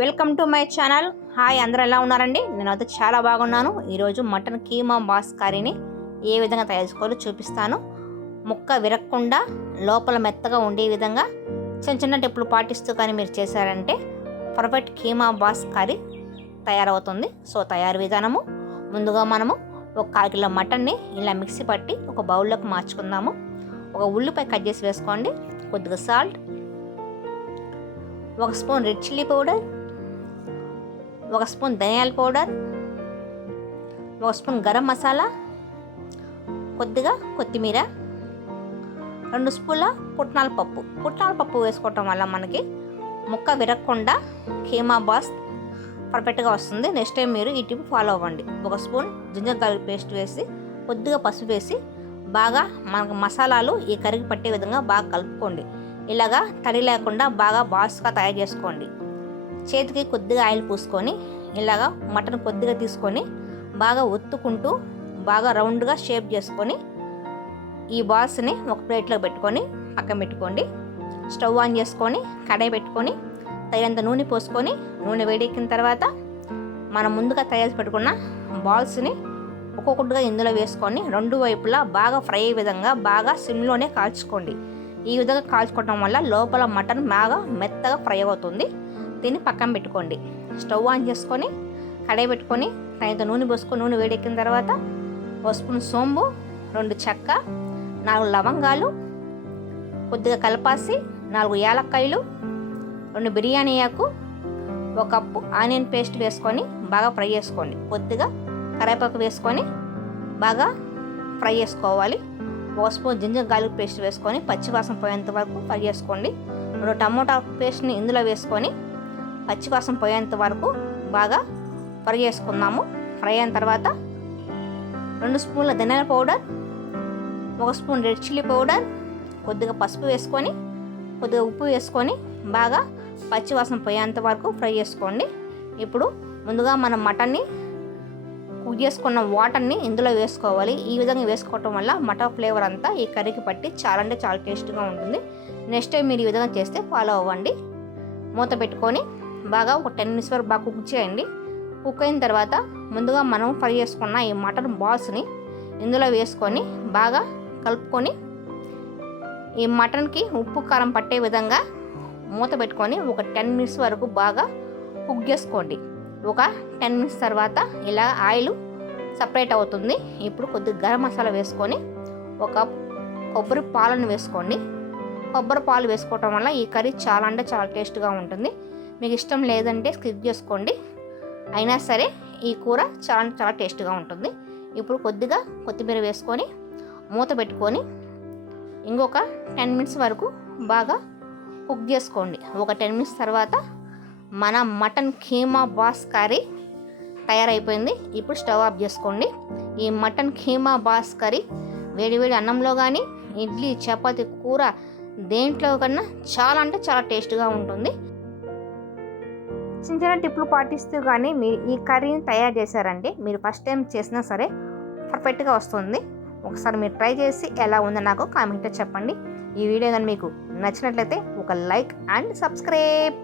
Welcome to my channel. Hi, అందరూ ఎలా ఉన్నారండి? నేనైతే చాలా బాగున్నాను. ఈరోజు మటన్ కీమా బాస్ కర్రీని ఏ విధంగా తయారు చేసుకోవాలో చూపిస్తాను. ముక్క విరగకుండా లోపల మెత్తగా ఉండే విధంగా చిన్న చిన్న టిప్పులు పాటిస్తూ కానీ మీరు చేశారంటే పర్ఫెక్ట్ కీమా బాస్ కర్రీ తయారవుతుంది. సో తయారు విధానము, ముందుగా మనము ఒక 1/4 కిలో మటన్ని ఇలా మిక్సీ పట్టి ఒక బౌల్లోకి మార్చుకుందాము. ఒక ఉల్లిపాయ కట్ చేసి వేసుకోండి, కొద్దిగా salt, 1 spoon red chilli powder, 1 spoon ధనియాల పౌడర్, 1 స్పూన్ గరం మసాలా, కొద్దిగా కొత్తిమీర, 2 స్పూన్ల పుట్నాల పప్పు వేసుకోవటం వల్ల మనకి ముక్క విరగకుండా కీమా బాస్ పర్ఫెక్ట్గా వస్తుంది. నెక్స్ట్ టైం మీరు ఈ టిప్ ఫాలో అవ్వండి. 1 స్పూన్ జింజర్ గార్లిక్ పేస్ట్ వేసి కొద్దిగా పసుపు వేసి బాగా మనకు మసాలాలు ఈ కర్రీకి పట్టే విధంగా బాగా కలుపుకోండి. ఇలాగా తడి లేకుండా బాగా బాస్గా తయారు చేసుకోండి. చేతికి కొద్దిగా ఆయిల్ పూసుకొని ఇలాగా మటన్ కొద్దిగా తీసుకొని బాగా ఒత్తుకుంటూ బాగా రౌండ్గా షేప్ చేసుకొని ఈ బాల్స్ని ఒక ప్లేట్లో పెట్టుకొని పక్కన పెట్టుకోండి. స్టవ్ ఆన్ చేసుకొని కడాయి పెట్టుకొని తగినంత నూనె పోసుకొని నూనె వేడెక్కిన తర్వాత మనం ముందుగా తయారు పెట్టుకున్న బాల్స్ని ఒక్కొక్కటిగా ఇందులో వేసుకొని 2 వైపులా బాగా ఫ్రై అయ్యే విధంగా బాగా సిమ్లోనే కాల్చుకోండి. ఈ విధంగా కాల్చుకోవడం వల్ల లోపల మటన్ బాగా మెత్తగా ఫ్రై అవుతుంది. దీన్ని పక్కన పెట్టుకోండి. స్టవ్ ఆన్ చేసుకొని కడాయి పెట్టుకొని తగినంత నూనె పోసుకొని నూనె వేడెక్కిన తర్వాత 1 స్పూన్ సోంపు, 2 చెక్క, 4 లవంగాలు, కొద్దిగా కలపాసి, 4 యాలక్కాయలు, 2 బిర్యానీ ఆకు, 1 కప్పు ఆనియన్ పేస్ట్ వేసుకొని బాగా ఫ్రై చేసుకోండి. కొద్దిగా కరివేపాకు వేసుకొని బాగా ఫ్రై చేసుకోవాలి. 1 స్పూన్ జింజర్ గార్లిక్ పేస్ట్ వేసుకొని పచ్చివాసన పోయేంత వరకు ఫ్రై చేసుకోండి. 2 టమోటా పేస్ట్ని ఇందులో వేసుకొని పచ్చివాసన పోయేంత వరకు బాగా ఫ్రై చేసుకుందాము. ఫ్రై అయిన తర్వాత 2 స్పూన్ల ధనియాల powder, 1 spoon red chilli powder, కొద్దిగా పసుపు వేసుకొని కొద్దిగా ఉప్పు వేసుకొని బాగా పచ్చివాసన పోయేంత వరకు ఫ్రై చేసుకోండి. ఇప్పుడు ముందుగా మనం మటన్ని కుక్ చేసుకున్న వాటర్ని ఇందులో వేసుకోవాలి. ఈ విధంగా వేసుకోవటం వల్ల మటన్ ఫ్లేవర్ అంతా ఈ కర్రీకి పట్టి చాలా అంటే చాలా టేస్ట్గా ఉంటుంది. నెక్స్ట్ టైం మీరు ఈ విధంగా చేస్తే ఫాలో అవ్వండి. మూత పెట్టుకొని బాగా ఒక 10 మినిట్స్ వరకు బాగా కుక్ చేయండి. కుక్ అయిన తర్వాత ముందుగా మనం ఫ్రై చేసుకున్న ఈ మటన్ బాల్స్ని ఇందులో వేసుకొని బాగా కలుపుకొని ఈ మటన్కి ఉప్పు కారం పట్టే విధంగా మూత పెట్టుకొని ఒక 10 మినిట్స్ వరకు బాగా కుక్ చేసుకోండి. ఒక 10 మినిట్స్ తర్వాత ఇలా ఆయిల్ సపరేట్ అవుతుంది. ఇప్పుడు కొద్దిగా గరం మసాలా వేసుకొని 1 కప్ కొబ్బరి పాలను వేసుకోండి. కొబ్బరి పాలు వేసుకోవటం వల్ల ఈ కర్రీ చాలా అంటే చాలా టేస్ట్గా ఉంటుంది. మీకు ఇష్టం లేదంటే స్కిప్ చేసుకోండి. అయినా సరే ఈ కూర చాలా అంటే చాలా టేస్ట్గా ఉంటుంది. ఇప్పుడు కొద్దిగా కొత్తిమీర వేసుకొని మూత పెట్టుకొని ఇంకొక 10 మినిట్స్ వరకు బాగా కుక్ చేసుకోండి. ఒక 10 మినిట్స్ తర్వాత మన మటన్ కీమా బాస్ కర్రీ తయారైపోయింది. ఇప్పుడు స్టవ్ ఆఫ్ చేసుకోండి. ఈ మటన్ కీమా బాస్ కర్రీ వేడివేడి అన్నంలో కానీ ఇడ్లీ, చపాతీ, కూర దేంట్లో కన్నా చాలా అంటే చాలా టేస్ట్గా ఉంటుంది. చిన్న చిన్న టిప్లు పాటిస్తూ కానీ మీరు ఈ కర్రీని తయారు చేశారంటే మీరు ఫస్ట్ టైం చేసినా సరే పర్ఫెక్ట్గా వస్తుంది. ఒకసారి మీరు ట్రై చేసి ఎలా ఉందో నాకు కామెంట్లో చెప్పండి. ఈ వీడియో కానీ మీకు నచ్చినట్లయితే ఒక లైక్ అండ్ సబ్స్క్రైబ్.